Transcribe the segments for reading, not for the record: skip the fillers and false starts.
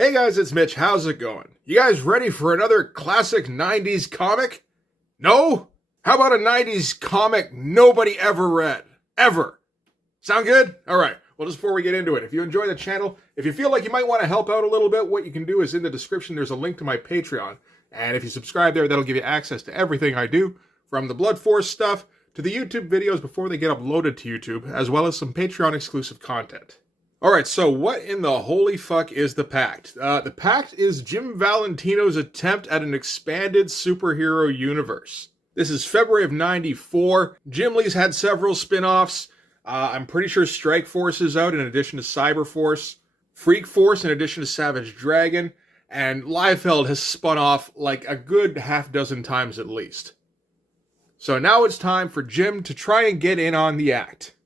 Hey guys, it's Mitch. How's it going? You guys ready for another classic 90s comic? No? How about a 90s comic nobody ever read? Ever? Sound good? Alright, well, just before we get into it, if you enjoy the channel, if you feel like you might want to help out a little bit, what you can do is in the description, there's a link to my Patreon. And if you subscribe there, that'll give you access to everything I do, from the Blood Force stuff to the YouTube videos before they get uploaded to YouTube, as well as some Patreon exclusive content. Alright, so what in the holy fuck is the Pact? The Pact is Jim Valentino's attempt at an expanded superhero universe. This is February of '94. Jim Lee's had several spin-offs. I'm pretty sure Strike Force is out in addition to Cyber Force, Freak Force in addition to Savage Dragon, and Liefeld has spun off like a good half dozen times at least. So now it's time for Jim to try and get in on the act.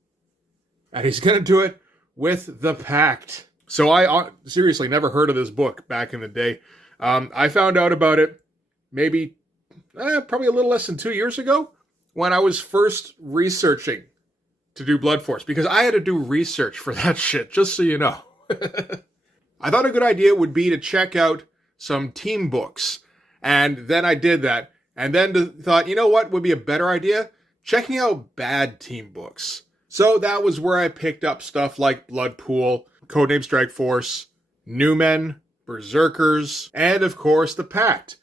And he's going to do it with the Pact. So I seriously never heard of this book back in the day. I found out about it maybe probably a little less than 2 years ago when I was first researching to do Blood Force, because I had to do research for that shit, just so you know. I thought a good idea would be to check out some team books, and then I did that, and then thought, you know what would be a better idea? Checking out bad team books. So that was where I picked up stuff like Bloodpool, Codename Strike Force, New Men, Berserkers, and of course the Pact.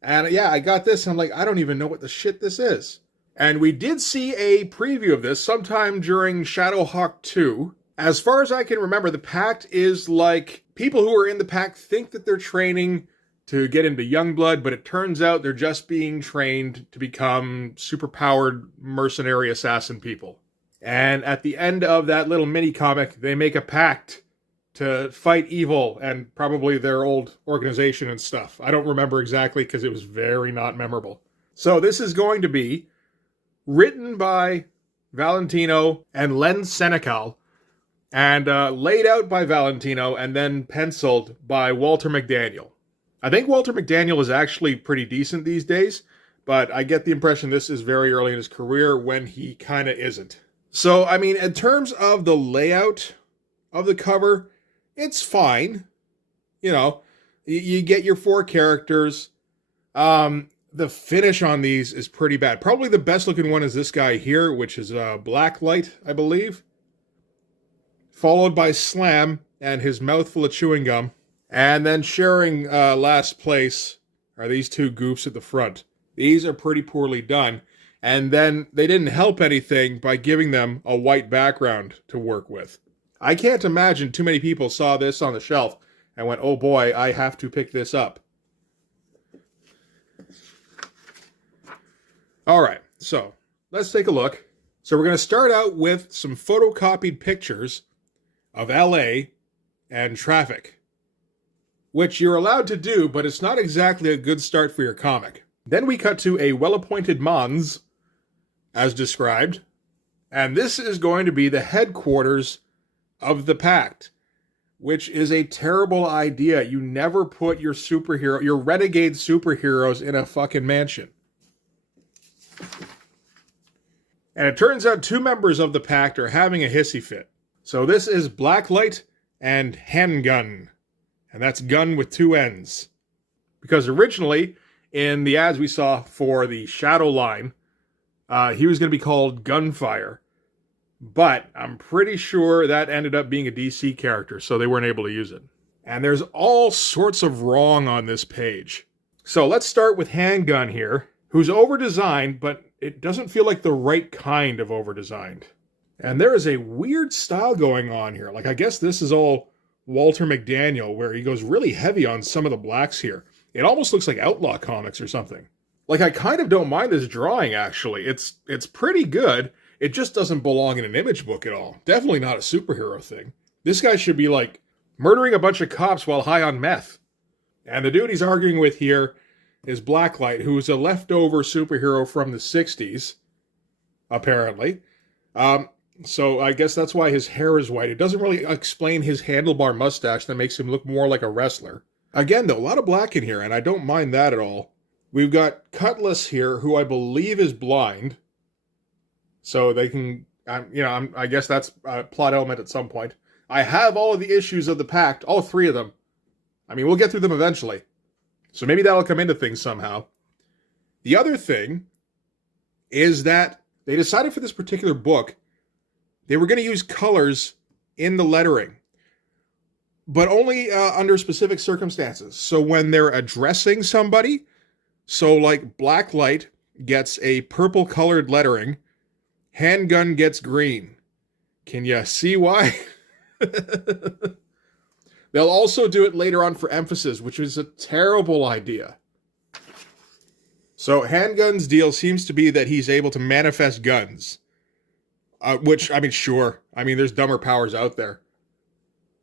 And yeah, I got this, and I'm like, I don't even know what the shit this is. And we did see a preview of this sometime during Shadowhawk 2. As far as I can remember, the Pact is like, people who are in the Pact think that they're training to get into Youngblood, but it turns out they're just being trained to become superpowered mercenary assassin people. And at the end of that little mini-comic, they make a pact to fight evil and probably their old organization and stuff. I don't remember exactly because it was very not memorable. So this is going to be written by Valentino and Len Senecal, and laid out by Valentino and then penciled by Walter McDaniel. I think Walter McDaniel is actually pretty decent these days, but I get the impression this is very early in his career when he kind of isn't. So, I mean, in terms of the layout of the cover, it's fine. You know, you get your four characters. The finish on these is pretty bad. Probably the best looking one is this guy here, which is Blacklight, I believe. Followed by Slam and his mouthful of chewing gum. And then sharing last place are these two goofs at the front. These are pretty poorly done. And then they didn't help anything by giving them a white background to work with. I can't imagine too many people saw this on the shelf and went, oh boy, I have to pick this up. All right, so let's take a look. So we're going to start out with some photocopied pictures of LA and traffic, which you're allowed to do, but it's not exactly a good start for your comic. Then we cut to a well-appointed Mons, as described, and this is going to be the headquarters of the Pact, which is a terrible idea. You never put your renegade superheroes in a fucking mansion. And it turns out two members of the Pact are having a hissy fit. So this is Blacklight and Handgun, and that's gun with two N's. Because originally, in the ads we saw for the Shadow line, he was going to be called Gunfire. But I'm pretty sure that ended up being a DC character, so they weren't able to use it. And there's all sorts of wrong on this page. So let's start with Handgun here, who's over-designed, but it doesn't feel like the right kind of over-designed. And there is a weird style going on here. Like, I guess this is all Walter McDaniel, where he goes really heavy on some of the blacks here. It almost looks like Outlaw Comics or something. Like, I kind of don't mind this drawing, actually. It's pretty good. It just doesn't belong in an image book at all. Definitely not a superhero thing. This guy should be, like, murdering a bunch of cops while high on meth. And the dude he's arguing with here is Blacklight, who is a leftover superhero from the 60s, apparently. So I guess that's why his hair is white. It doesn't really explain his handlebar mustache that makes him look more like a wrestler. Again, though, a lot of black in here, and I don't mind that at all. We've got Cutlass here, who I believe is blind. So they can, I guess that's a plot element at some point. I have all of the issues of the Pact, all three of them, I mean, we'll get through them eventually. So maybe that'll come into things somehow. The other thing is that they decided for this particular book, they were going to use colors in the lettering, but only under specific circumstances. So when they're addressing somebody, so like Blacklight gets a purple colored lettering, Handgun gets green. Can you see why? They'll also do it later on for emphasis, which is a terrible idea. So Handgun's deal seems to be that he's able to manifest guns. Which, I mean, sure. I mean, there's dumber powers out there.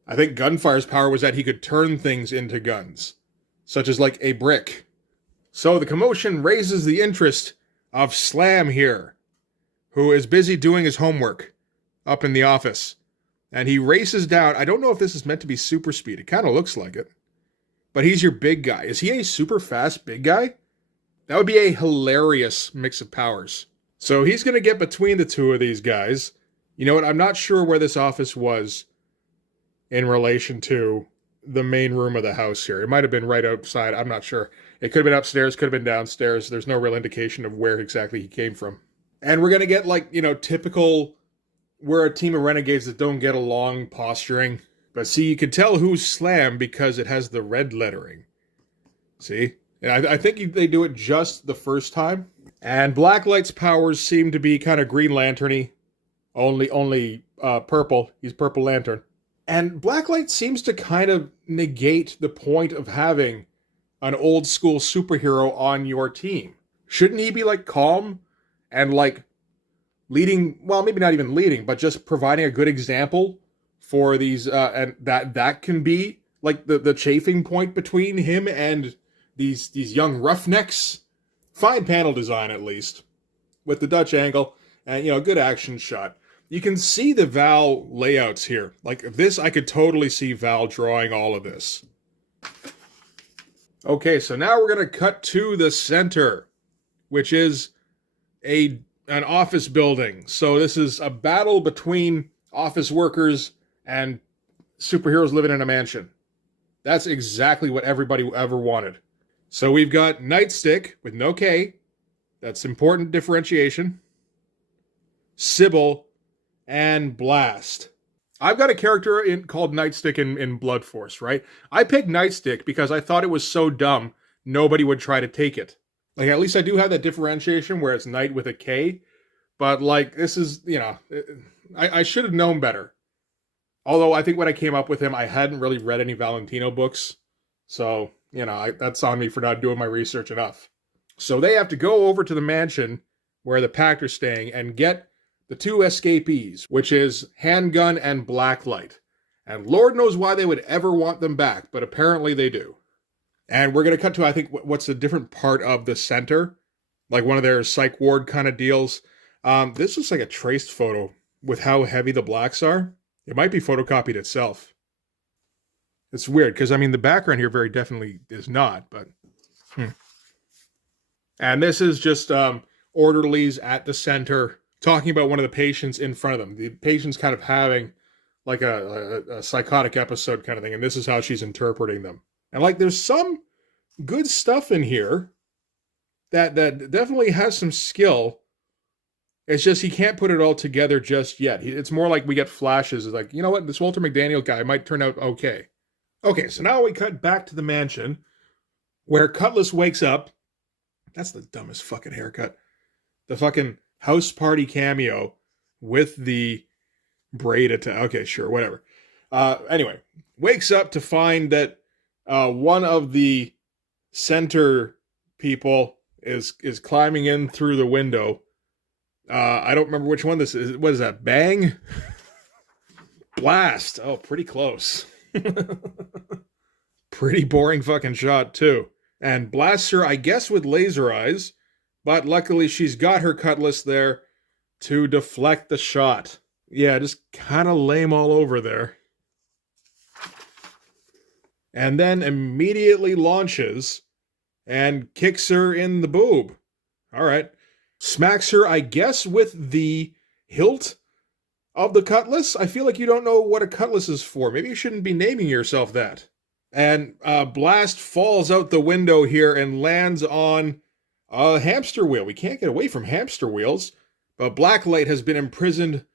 I think Gunfire's power was that he could turn things into guns, such as like a brick. So the commotion raises the interest of Slam here, who is busy doing his homework up in the office. And he races down. I don't know if this is meant to be super speed. It kind of looks like it. But he's your big guy. Is he a super fast big guy? That would be a hilarious mix of powers. So he's going to get between the two of these guys. You know what? I'm not sure where this office was in relation to the main room of the house here. It might have been right outside. I'm not sure. It could have been upstairs, could have been downstairs. There's no real indication of where exactly he came from. And we're going to get like, typical, we're a team of renegades that don't get along posturing. But see, you can tell who's Slam because it has the red lettering. See? And I think they do it just the first time. And Blacklight's powers seem to be kind of Green Lantern-y. Only purple. He's Purple Lantern. And Blacklight seems to kind of negate the point of having an old school superhero on your team. Shouldn't he be like calm and like leading, well, maybe not even leading, but just providing a good example for these, and that can be like the chafing point between him and these young roughnecks. Fine panel design, at least, with the Dutch angle and, good action shot. You can see the Val layouts here. Like this, I could totally see Val drawing all of this. Okay, so now we're going to cut to the center, which is an office building. So this is a battle between office workers and superheroes living in a mansion. That's exactly what everybody ever wanted. So we've got Nightstick with no K. That's important differentiation. Sybil and Blast. I've got a character called Nightstick in Blood Force, right? I picked Nightstick because I thought it was so dumb nobody would try to take it. Like, at least I do have that differentiation where it's Night with a K. But, like, this is, I should have known better. Although I think when I came up with him, I hadn't really read any Valentino books. So, that's on me for not doing my research enough. So they have to go over to the mansion where the Pact are staying and get the two escapees, which is Handgun and Blacklight. And Lord knows why they would ever want them back, but apparently they do. And we're going to cut to, I think, what's a different part of the center, like one of their psych ward kind of deals. This looks like a traced photo with how heavy the blacks are. It might be photocopied itself. It's weird, because, the background here very definitely is not, but... And this is just orderlies at the center talking about one of the patients in front of them. The patient's kind of having like a psychotic episode kind of thing, and this is how she's interpreting them. And like there's some good stuff in here that definitely has some skill. It's just he can't put it all together just yet. It's more like we get flashes. It's like, you know what, this Walter McDaniel guy might turn out okay. Okay, so now we cut back to the mansion where Cutlass wakes up. That's the dumbest fucking haircut. The fucking house party cameo with the braid okay, sure, whatever. Anyway, wakes up to find that one of the center people is climbing in through the window. I don't remember which one this is. What is that? Bang? Blast. Oh, pretty close. Pretty boring fucking shot, too. And blasts her, I guess, with laser eyes. But luckily, she's got her cutlass there to deflect the shot. Yeah, just kind of lame all over there. And then immediately launches and kicks her in the boob. All right. Smacks her, I guess, with the hilt of the cutlass. I feel like you don't know what a cutlass is for. Maybe you shouldn't be naming yourself that. And Blast falls out the window here and lands on a hamster wheel. We can't get away from hamster wheels, but Blacklight has been imprisoned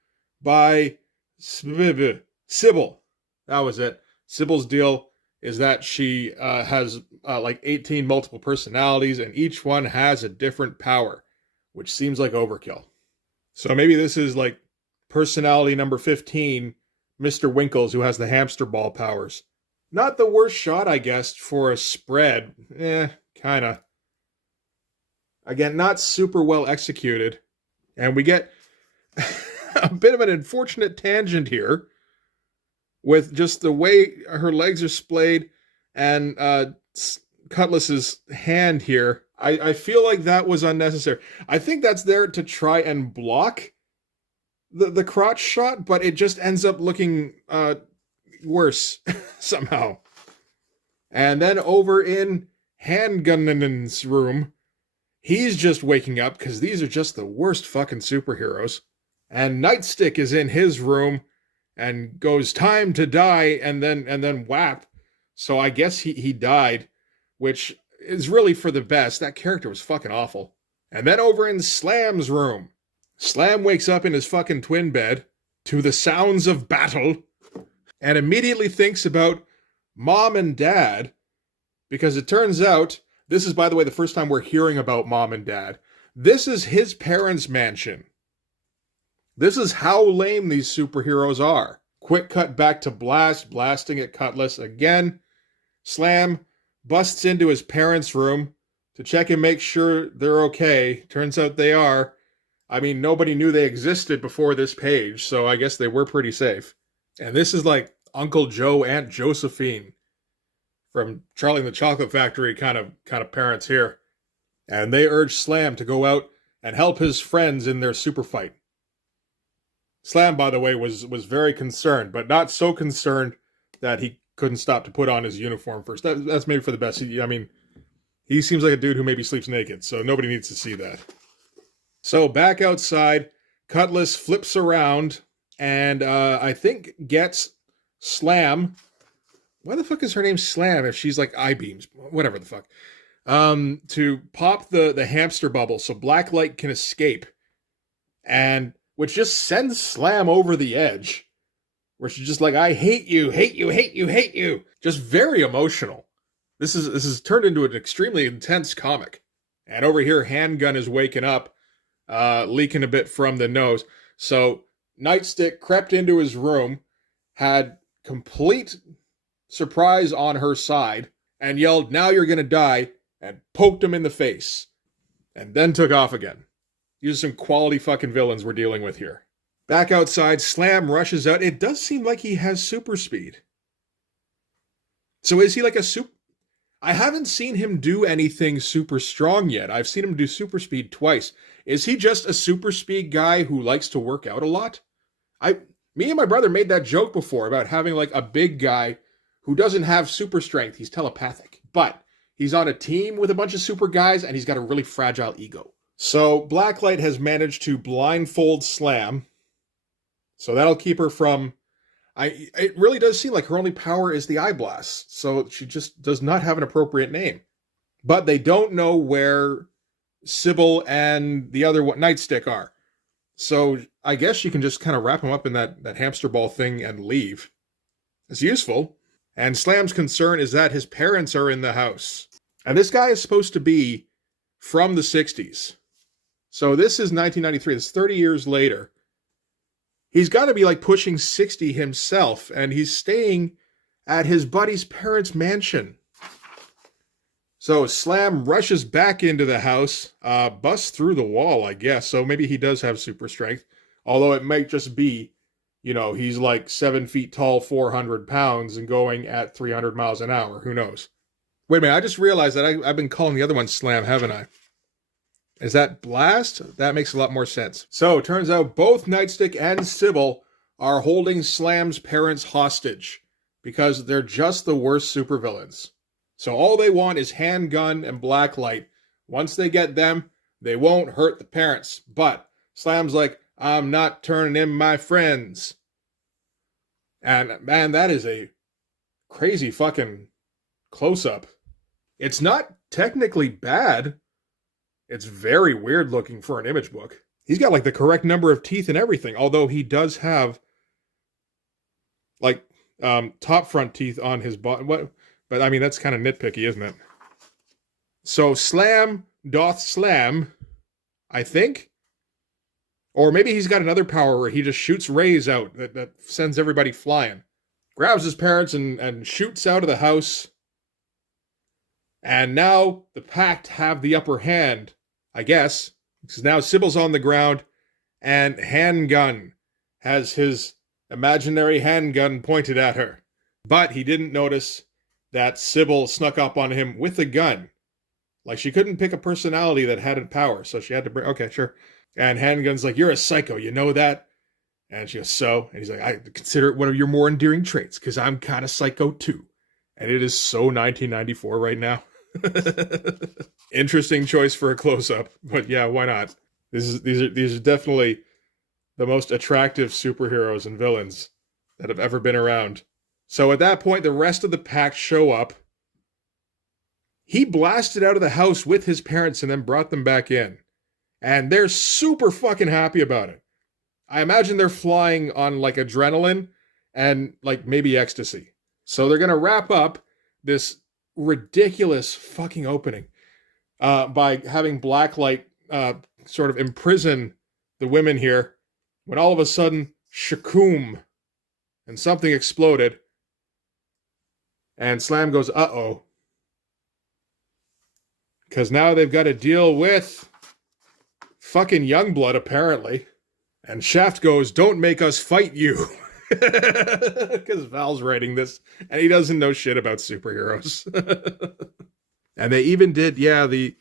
by Sybil. That was it. Sybil's deal is that she has like 18 multiple personalities, and each one has a different power, which seems like overkill. So maybe this is like personality number 15, Mr. Winkles, who has the hamster ball powers. Not the worst shot, I guess, for a spread. Kinda. Again, not super well executed. And we get a bit of an unfortunate tangent here with just the way her legs are splayed and Cutlass's hand here. I feel like that was unnecessary. I think that's there to try and block the crotch shot, but it just ends up looking worse somehow. And then over in Handgunnen's room, he's just waking up because these are just the worst fucking superheroes. And Nightstick is in his room and goes, "Time to die," and then whap. So I guess he died, which is really for the best. That character was fucking awful. And then over in Slam's room, Slam wakes up in his fucking twin bed to the sounds of battle and immediately thinks about Mom and Dad, because it turns out, this is, by the way, the first time we're hearing about Mom and Dad. This is his parents' mansion. This is how lame these superheroes are. Quick cut back to Blast, blasting at Cutlass again. Slam busts into his parents' room to check and make sure they're okay. Turns out they are. I mean, nobody knew they existed before this page, so I guess they were pretty safe. And this is like Uncle Joe, Aunt Josephine from Charlie and the Chocolate Factory kind of parents here. And they urge Slam to go out and help his friends in their super fight. Slam, by the way, was very concerned, but not so concerned that he couldn't stop to put on his uniform first. That's maybe for the best. I mean, he seems like a dude who maybe sleeps naked, so nobody needs to see that. So back outside, Cutlass flips around and I think gets Slam. Why the fuck is her name Slam if she's like I-beams? Whatever the fuck. To pop the hamster bubble so Blacklight can escape. And which just sends Slam over the edge. Where she's just like, "I hate you, hate you, hate you, hate you." Just very emotional. This is turned into an extremely intense comic. And over here, Handgun is waking up, leaking a bit from the nose. So Nightstick crept into his room, had complete surprise on her side, and yelled, "Now you're gonna die," and poked him in the face. And then took off again. These are some quality fucking villains we're dealing with here. Back outside, Slam rushes out. It does seem like he has super speed. So is he like a super... I haven't seen him do anything super strong yet. I've seen him do super speed twice. Is he just a super speed guy who likes to work out a lot? Me and my brother made that joke before about having like a big guy who doesn't have super strength. He's telepathic. But he's on a team with a bunch of super guys and he's got a really fragile ego. So Blacklight has managed to blindfold Slam. So that'll keep her from... It really does seem like her only power is the eye blast. So she just does not have an appropriate name. But they don't know where Sybil and the other Nightstick are. So I guess she can just kind of wrap him up in that hamster ball thing and leave. It's useful. And Slam's concern is that his parents are in the house. And this guy is supposed to be from the 60s. So this is 1993. This is 30 years later. He's got to be like pushing 60 himself, and he's staying at his buddy's parents' mansion. So Slam rushes back into the house, busts through the wall, I guess. So maybe he does have super strength, although it might just be, he's like 7 feet tall, 400 pounds, and going at 300 miles an hour. Who knows? Wait a minute, I just realized that I've been calling the other one Slam, haven't I? Is that Blast? That makes a lot more sense. So, it turns out both Nightstick and Sybil are holding Slam's parents hostage because they're just the worst supervillains. So all they want is Handgun and Blacklight. Once they get them, they won't hurt the parents. But Slam's like, "I'm not turning in my friends." And man, that is a crazy fucking close up. It's not technically bad. It's very weird looking for an image book. He's got like the correct number of teeth and everything, although he does have like top front teeth on his body. But I mean, that's kind of nitpicky, isn't it? So Slam doth slam, I think. Or maybe he's got another power where he just shoots rays out that sends everybody flying. Grabs his parents and shoots out of the house. And now the Pact have the upper hand, I guess. Because now Sybil's on the ground, and Handgun has his imaginary handgun pointed at her. But he didn't notice that Sybil snuck up on him with a gun. Like, she couldn't pick a personality that had a power, so she had to bring... Okay, sure. And Handgun's like, you're a psycho, you know that? And she goes, so? And he's like, I consider it one of your more endearing traits, because I'm kind of psycho too. And it is so 1994 right now. Interesting choice for a close-up, but yeah, why not? These are definitely the most attractive superheroes and villains that have ever been around. So at that point, the rest of the Pact show up. He blasted out of the house with his parents and then brought them back in. And they're super fucking happy about it. I imagine they're flying on like adrenaline and like maybe ecstasy. So they're going to wrap up this ridiculous fucking opening by having Blacklight sort of imprison the women here when all of a sudden, shakoom, and something exploded. And Slam goes, uh-oh. Because now they've got to deal with fucking Youngblood, apparently. And Shaft goes, don't make us fight you. Because Val's writing this, and he doesn't know shit about superheroes. And they even did, yeah, the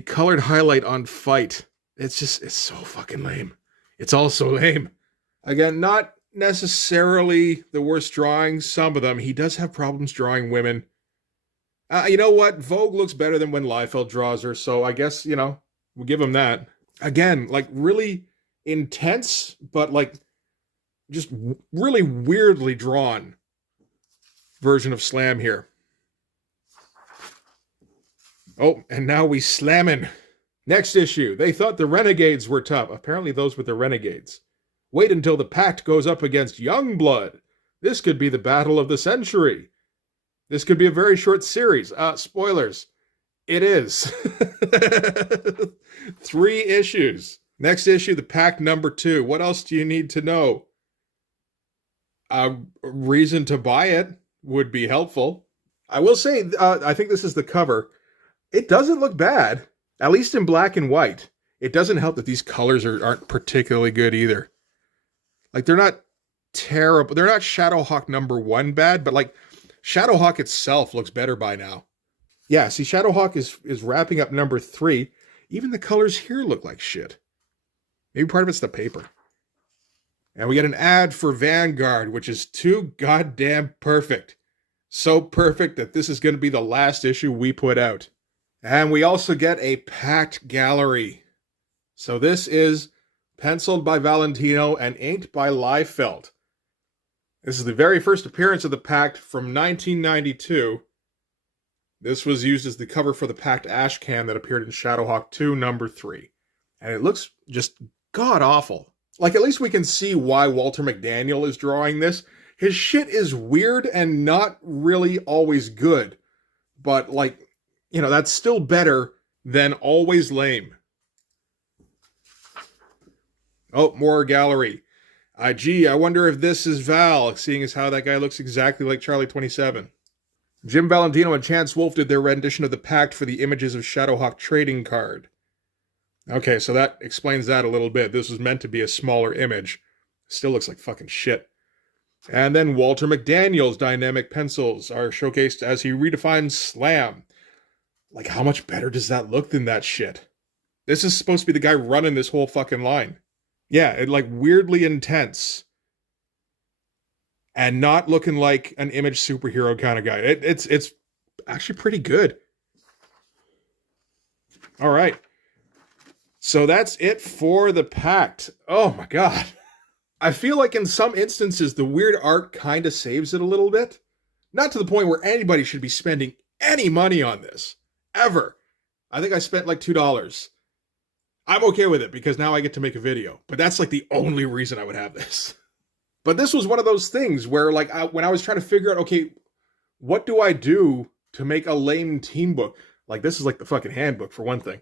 colored highlight on fight. It's so fucking lame. It's all so lame. Again, not necessarily the worst drawings, some of them. He does have problems drawing women. You know what? Vogue looks better than when Liefeld draws her, so I guess, we'll give him that. Again, like, really intense, but, like, just really weirdly drawn version of Slam here. Oh, and now we slamming. Next issue. They thought the Renegades were tough. Apparently those were the Renegades. Wait until the Pact goes up against Youngblood. This could be the battle of the century. This could be a very short series. Spoilers. It is. 3 issues. Next issue, the Pact number 2. What else do you need to know? A reason to buy it would be helpful. I will say, I think this is the cover. It doesn't look bad, at least in black and white. It doesn't help that these colors aren't particularly good either. Like, they're not terrible. They're not Shadowhawk number 1 bad, but like Shadowhawk itself looks better by now. Yeah, see, Shadowhawk is wrapping up number 3. Even the colors here look like shit. Maybe part of it's the paper. And we get an ad for Vanguard, which is too goddamn perfect. So perfect that this is going to be the last issue we put out. And we also get a Pact gallery. So this is penciled by Valentino and inked by Liefeld. This is the very first appearance of the Pact from 1992. This was used as the cover for the Pact Ashcan that appeared in Shadowhawk 2, number 3. And it looks just god-awful. Like, at least we can see why Walter McDaniel is drawing this. His shit is weird and not really always good. But, like, that's still better than always lame. Oh, more gallery. Gee, I wonder if this is Val, seeing as how that guy looks exactly like Charlie 27. Jim Valentino and Chance Wolfe did their rendition of the Pact for the Images of Shadowhawk trading card. Okay, so that explains that a little bit. This was meant to be a smaller image. Still looks like fucking shit. And then Walter McDaniel's dynamic pencils are showcased as he redefines Slam. Like, how much better does that look than that shit? This is supposed to be the guy running this whole fucking line. Yeah, it like weirdly intense. And not looking like an Image superhero kind of guy. It's actually pretty good. All right. So that's it for the Pact. Oh my god. I feel like in some instances the weird art kind of saves it a little bit. Not to the point where anybody should be spending any money on this. Ever. I think I spent like $2. I'm okay with it because now I get to make a video. But that's like the only reason I would have this. But this was one of those things where like when I was trying to figure out, okay, what do I do to make a lame team book? Like this is like the fucking handbook for one thing.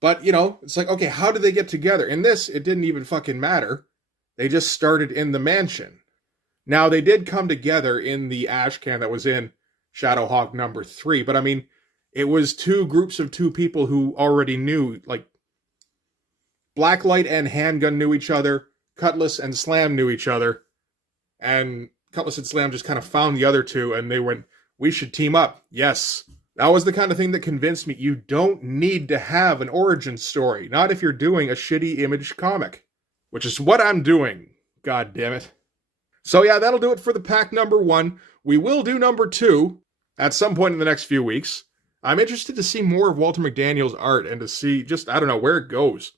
But, you know, it's like, okay, how did they get together? In this, it didn't even fucking matter. They just started in the mansion. Now, they did come together in the ash can that was in Shadowhawk number 3. But, I mean, it was two groups of two people who already knew, like, Blacklight and Handgun knew each other. Cutlass and Slam knew each other. And Cutlass and Slam just kind of found the other two, and they went, we should team up. Yes. That was the kind of thing that convinced me you don't need to have an origin story. Not if you're doing a shitty Image comic. Which is what I'm doing. God damn it. So yeah, that'll do it for the Pact number 1. We will do number 2 at some point in the next few weeks. I'm interested to see more of Walter McDaniel's art and to see just, I don't know, where it goes.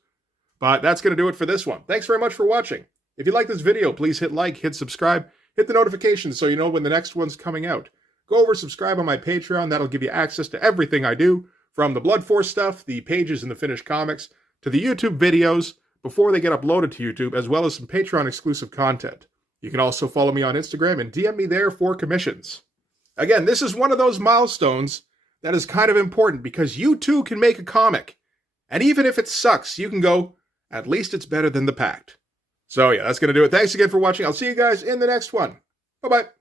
But that's going to do it for this one. Thanks very much for watching. If you like this video, please hit like, hit subscribe, hit the notifications so you know when the next one's coming out. Go over, subscribe on my Patreon. That'll give you access to everything I do, from the Blood Force stuff, the pages in the finished comics, to the YouTube videos before they get uploaded to YouTube, as well as some Patreon exclusive content. You can also follow me on Instagram and DM me there for commissions. Again, this is one of those milestones that is kind of important because you too can make a comic. And even if it sucks, you can go, at least it's better than the Pact. So yeah, that's going to do it. Thanks again for watching. I'll see you guys in the next one. Bye-bye.